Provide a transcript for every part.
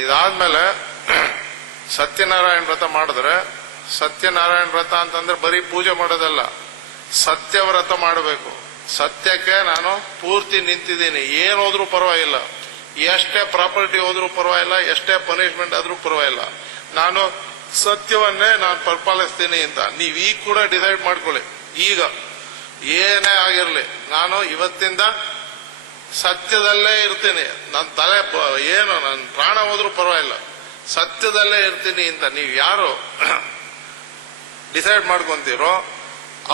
ಇದಾದ್ಮೇಲೆ ಸತ್ಯನಾರಾಯಣ ವ್ರತ ಮಾಡಿದ್ರೆ, ಸತ್ಯನಾರಾಯಣ ವ್ರತ ಅಂತಂದ್ರೆ ಬರೀ ಪೂಜೆ ಮಾಡೋದಲ್ಲ, ಸತ್ಯವ್ರತ ಮಾಡಬೇಕು. ಸತ್ಯಕ್ಕೆ ನಾನು ಪೂರ್ತಿ ನಿಂತಿದ್ದೀನಿ. ಏನ್ ಹೋದ್ರೂ ಪರವಾಗಿಲ್ಲ, ಎಷ್ಟೇ ಪ್ರಾಪರ್ಟಿ ಹೋದ್ರೂ ಪರವಾಗಿಲ್ಲ, ಎಷ್ಟೇ ಪನಿಷ್ಮೆಂಟ್ ಆದ್ರೂ ಪರವಾಗಿಲ್ಲ, ನಾನು ಸತ್ಯವನ್ನೇ ನಾನು ಪರಿಪಾಲಿಸ್ತೀನಿ ಅಂತ ನೀವ್ ಈಗ ಕೂಡ ಡಿಸೈಡ್ ಮಾಡ್ಕೊಳ್ಳಿ. ಈಗ ಏನೇ ಆಗಿರ್ಲಿ, ನಾನು ಇವತ್ತಿಂದ ಸತ್ಯದಲ್ಲೇ ಇರ್ತೀನಿ. ನನ್ನ ತಲೆ ಏನು ನನ್ನ ಪ್ರಾಣ ಹೋದ್ರೂ ಪರವಾಗಿಲ್ಲ, ಸತ್ಯದಲ್ಲೇ ಇರ್ತೀನಿ ಅಂತ ನೀವು ಯಾರು ಡಿಸೈಡ್ ಮಾಡ್ಕೊಂತೀರೋ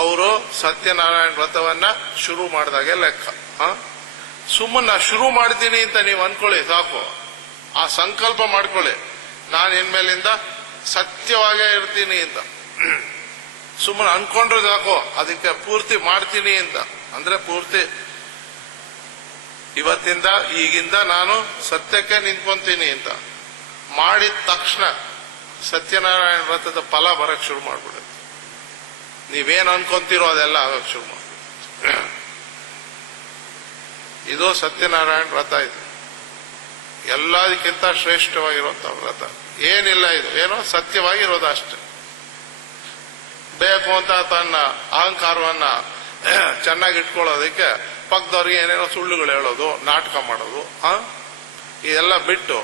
ಅವರು ಸತ್ಯನಾರಾಯಣ ವ್ರತವನ್ನ ಶುರು ಮಾಡಿದಾಗೆ ಲೆಕ್ಕ. ಸುಮ್ಮನೆ ನಾ ಶುರು ಮಾಡ್ತೀನಿ ಅಂತ ನೀವು ಅನ್ಕೊಳ್ಳಿ ಸಾಕು. ಆ ಸಂಕಲ್ಪ ಮಾಡ್ಕೊಳ್ಳಿ, ನಾನು ಇನ್ಮೇಲಿಂದ ಸತ್ಯವಾಗೇ ಇರ್ತೀನಿ ಅಂತ. ಸುಮ್ಮನೆ ಅನ್ಕೊಂಡ್ರೆ ಸಾಕು, ಅದಕ್ಕೆ ಪೂರ್ತಿ ಮಾಡ್ತೀನಿ ಅಂತ ಅಂದ್ರೆ ಪೂರ್ತಿ ಇವತ್ತಿಂದ ಈಗಿಂದ ನಾನು ಸತ್ಯಕ್ಕೆ ನಿಂತ್ಕೊಂತೀನಿ ಅಂತ ಮಾಡಿದ ತಕ್ಷಣ ಸತ್ಯನಾರಾಯಣ ವ್ರತದ ಫಲ ಬರಕ್ ಶುರು ಮಾಡ್ಬಿಡುತ್ತೆ. ನೀವೇನ್ ಅನ್ಕೊಂತೀರೋ ಅದೆಲ್ಲ ಆಗಕ್ ಶುರು ಮಾಡ್ಬಿಡುತ್ತೆ. ಇದು ಸತ್ಯನಾರಾಯಣ ವ್ರತ. ಇದು ಎಲ್ಲದಕ್ಕಿಂತ ಶ್ರೇಷ್ಠವಾಗಿರುವಂತಹ ವ್ರತ. ಏನಿಲ್ಲ, ಇದು ಏನೋ ಸತ್ಯವಾಗಿರೋದು ಅಷ್ಟೇ. ಬೇಕು ಅಂತ ತನ್ನ ಅಹಂಕಾರವನ್ನ ಚೆನ್ನಾಗಿ ಇಟ್ಕೊಳ್ಳೋದಕ್ಕೆ ಪಕ್ಕದವ್ರಿಗೆ ಏನೇನೋ ಸುಳ್ಳುಗಳು ಹೇಳೋದು, ನಾಟಕ ಮಾಡೋದು, ಇದೆಲ್ಲ ಬಿಟ್ಟು